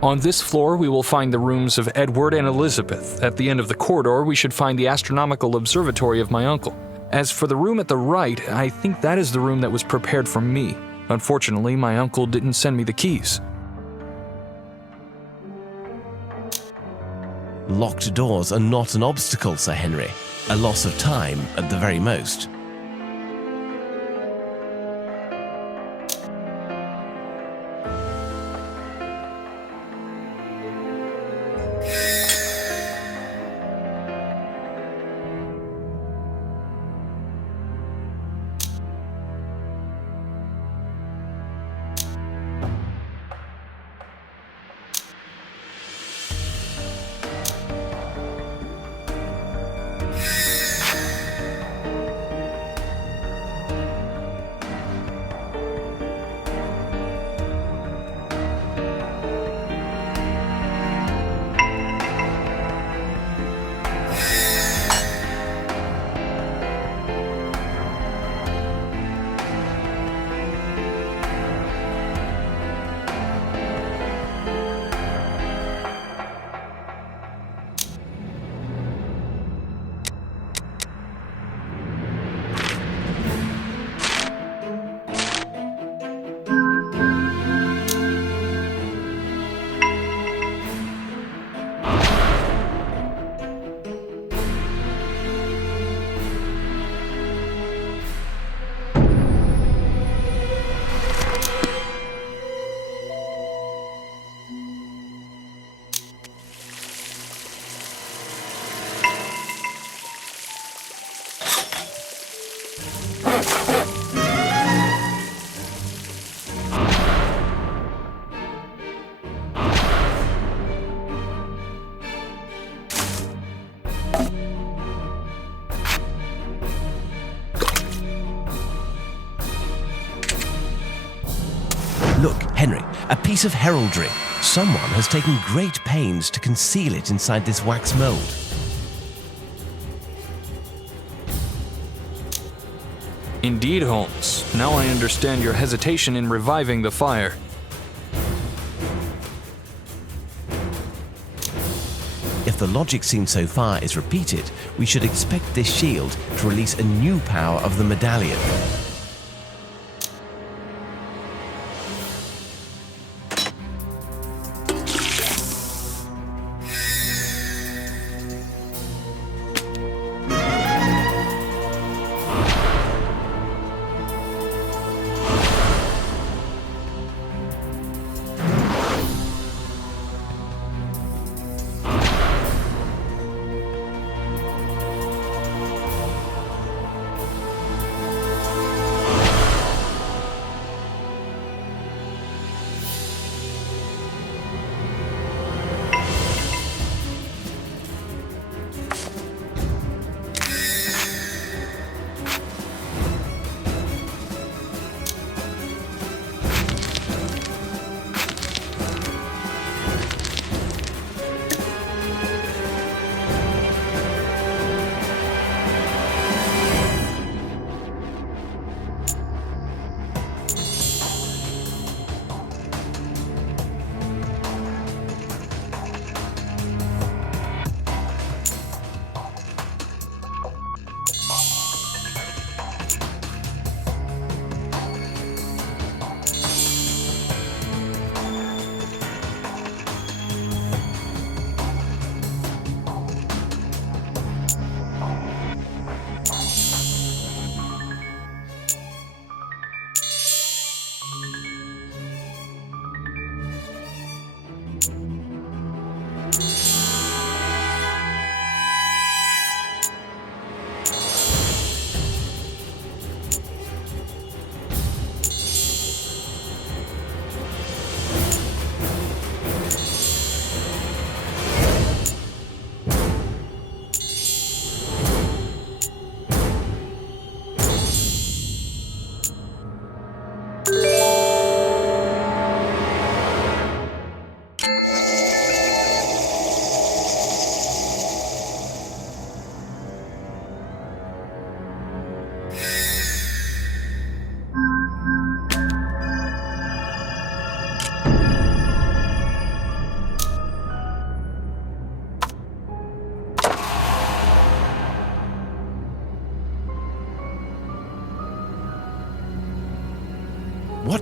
On this floor, we will find the rooms of Edward and Elizabeth. At the end of the corridor, we should find the astronomical observatory of my uncle. As for the room at the right, I think that is the room that was prepared for me. Unfortunately, my uncle didn't send me the keys. Locked doors are not an obstacle, Sir Henry. A loss of time at the very most. Look, Henry, a piece of heraldry. Someone has taken great pains to conceal it inside this wax mold. Indeed, Holmes. Now I understand your hesitation in reviving the fire. If the logic seen so far is repeated, we should expect this shield to release a new power of the medallion.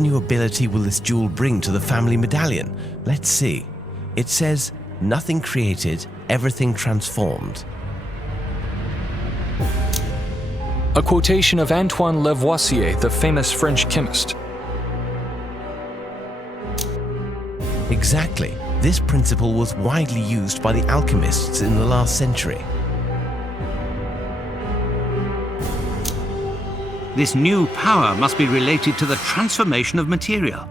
What new ability will this jewel bring to the family medallion? Let's see. It says, nothing created, everything transformed. A quotation of Antoine Lavoisier, the famous French chemist. Exactly. This principle was widely used by the alchemists in the last century. This new power must be related to the transformation of material.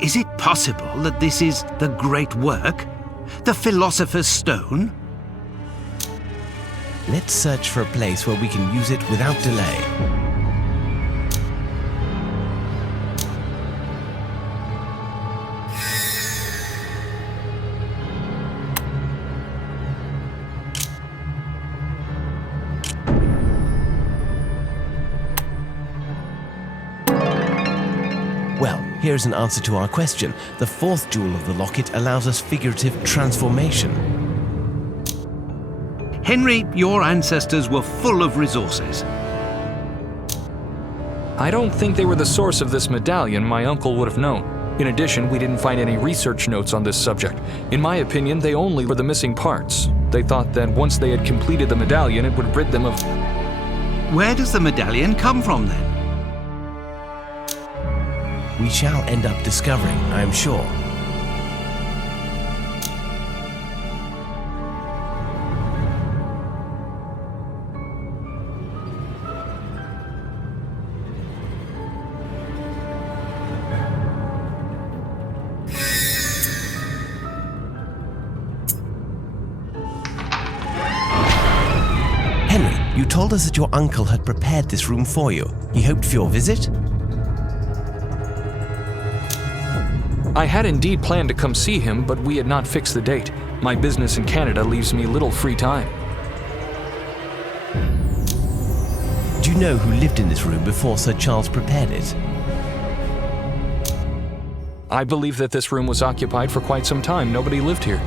Is it possible that this is the great work? The Philosopher's Stone? Let's search for a place where we can use it without delay. Well, here's an answer to our question. The fourth jewel of the locket allows us figurative transformation. Henry, your ancestors were full of resources. I don't think they were the source of this medallion. My uncle would have known. In addition, we didn't find any research notes on this subject. In my opinion, they only were the missing parts. They thought that once they had completed the medallion, it would rid them of... Where does the medallion come from then? We shall end up discovering, I am sure. Henry, you told us that your uncle had prepared this room for you. He hoped for your visit? I had indeed planned to come see him, but we had not fixed the date. My business in Canada leaves me little free time. Do you know who lived in this room before Sir Charles prepared it? I believe that this room was occupied for quite some time. Nobody lived here.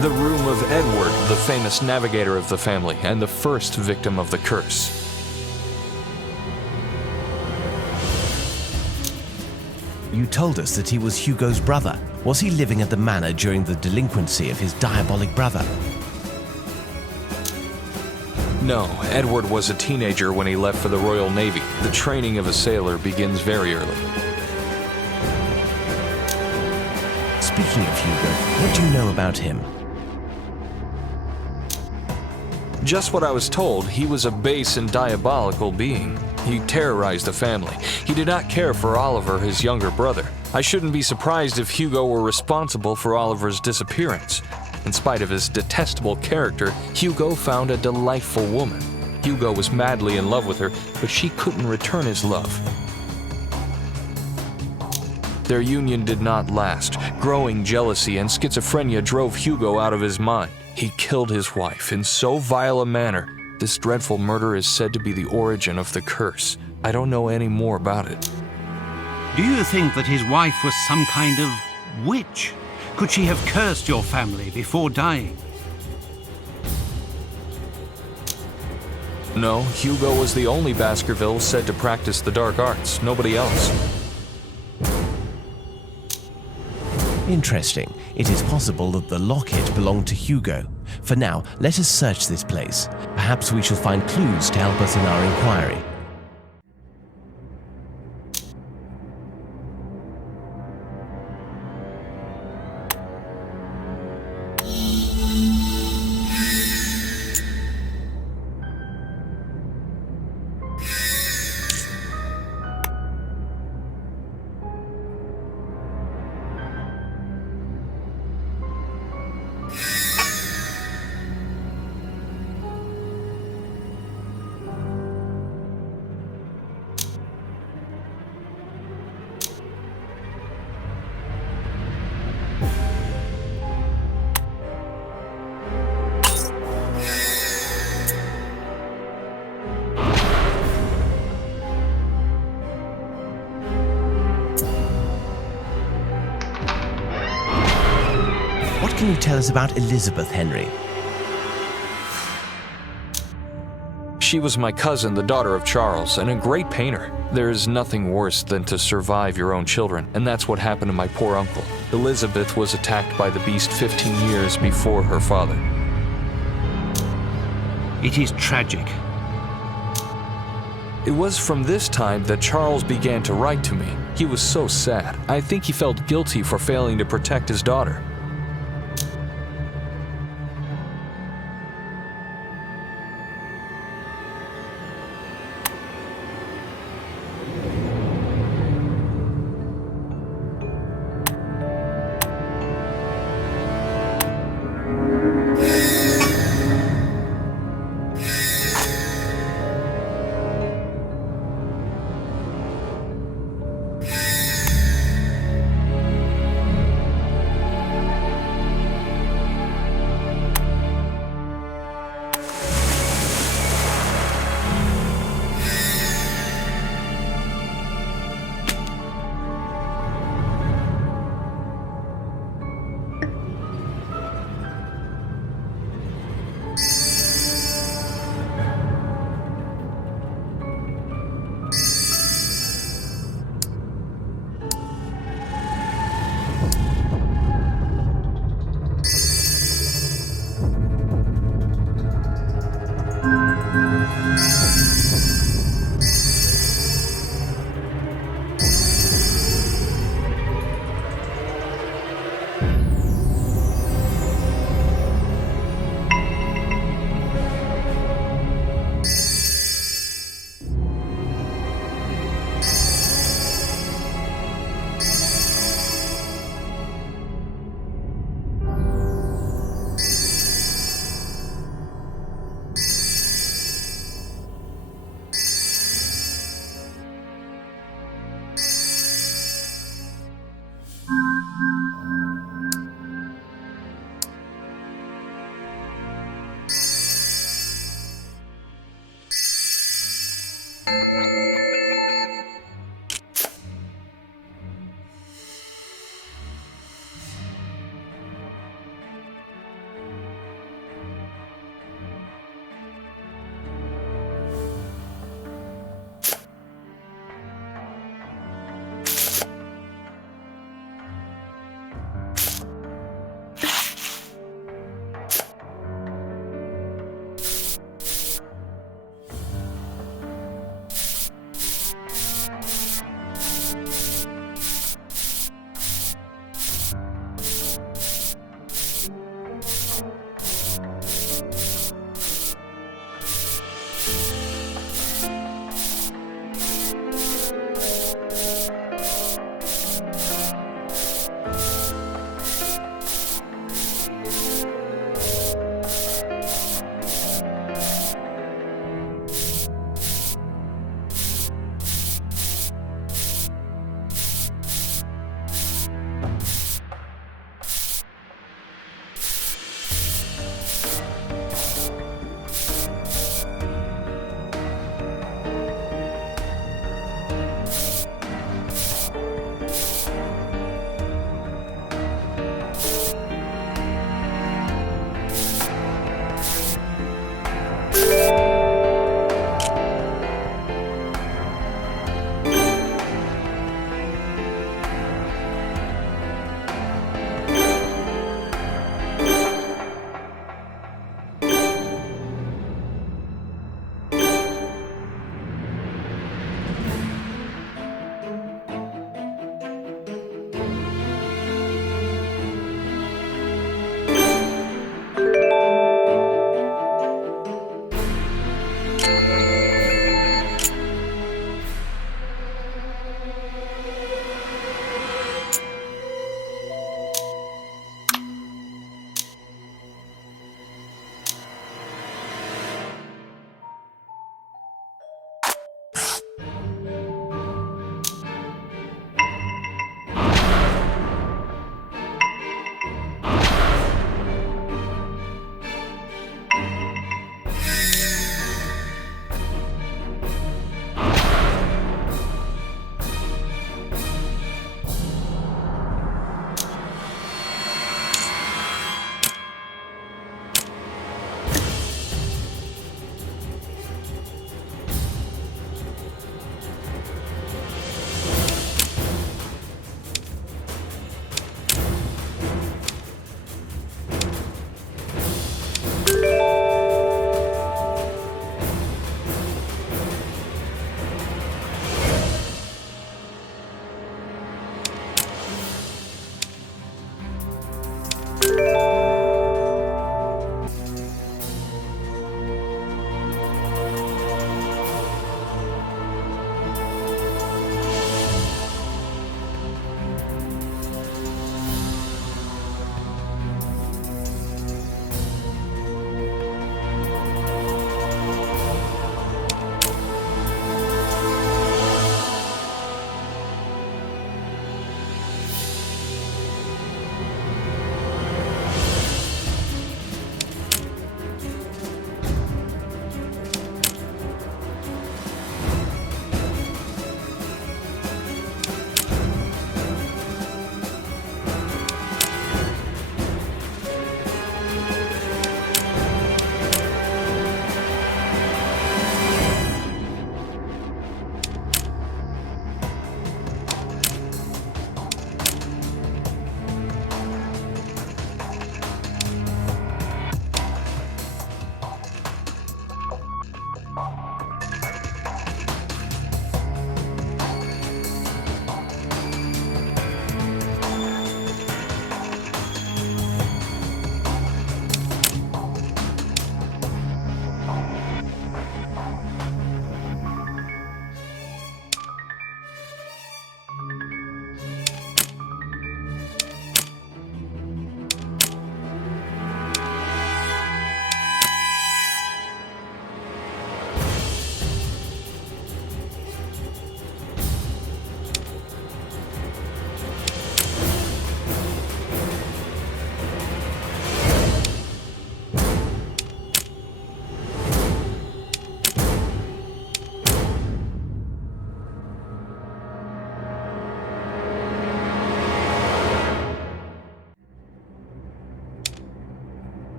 The room of Edward, the famous navigator of the family and the first victim of the curse. You told us that he was Hugo's brother. Was he living at the manor during the delinquency of his diabolic brother? No, Edward was a teenager when he left for the Royal Navy. The training of a sailor begins very early. Speaking of Hugo, what do you know about him? Just what I was told. He was a base and diabolical being. He terrorized the family. He did not care for Oliver, his younger brother. I shouldn't be surprised if Hugo were responsible for Oliver's disappearance. In spite of his detestable character, Hugo found a delightful woman. Hugo was madly in love with her, but she couldn't return his love. Their union did not last. Growing jealousy and schizophrenia drove Hugo out of his mind. He killed his wife in so vile a manner. This dreadful murder is said to be the origin of the curse. I don't know any more about it. Do you think that his wife was some kind of witch? Could she have cursed your family before dying? No, Hugo was the only Baskerville said to practice the dark arts. Nobody else. Interesting. It is possible that the locket belonged to Hugo. For now, let us search this place. Perhaps we shall find clues to help us in our inquiry. What can you tell us about Elizabeth, Henry? She was my cousin, the daughter of Charles, and a great painter. There is nothing worse than to survive your own children, and that's what happened to my poor uncle. Elizabeth was attacked by the beast 15 years before her father. It is tragic. It was from this time that Charles began to write to me. He was so sad. I think he felt guilty for failing to protect his daughter.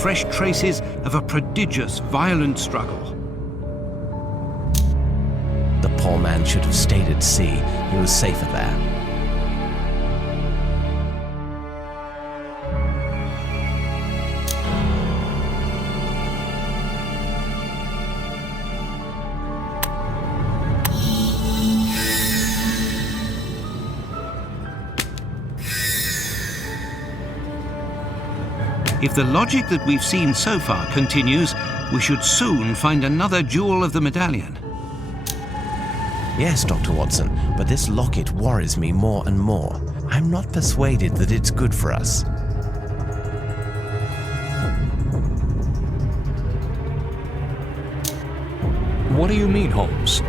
fresh traces of a prodigious, violent struggle. The poor man should have stayed at sea. He was safer there. If the logic that we've seen so far continues, we should soon find another jewel of the medallion. Yes, Dr. Watson, but this locket worries me more and more. I'm not persuaded that it's good for us. What do you mean, Holmes?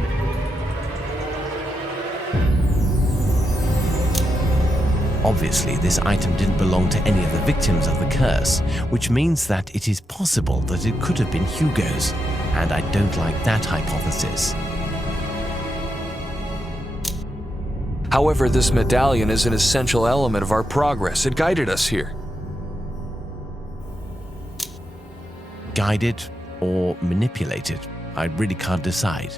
Obviously, this item didn't belong to any of the victims of the curse, which means that it is possible that it could have been Hugo's, and I don't like that hypothesis. However, this medallion is an essential element of our progress. It guided us here. Guided or manipulated, I really can't decide.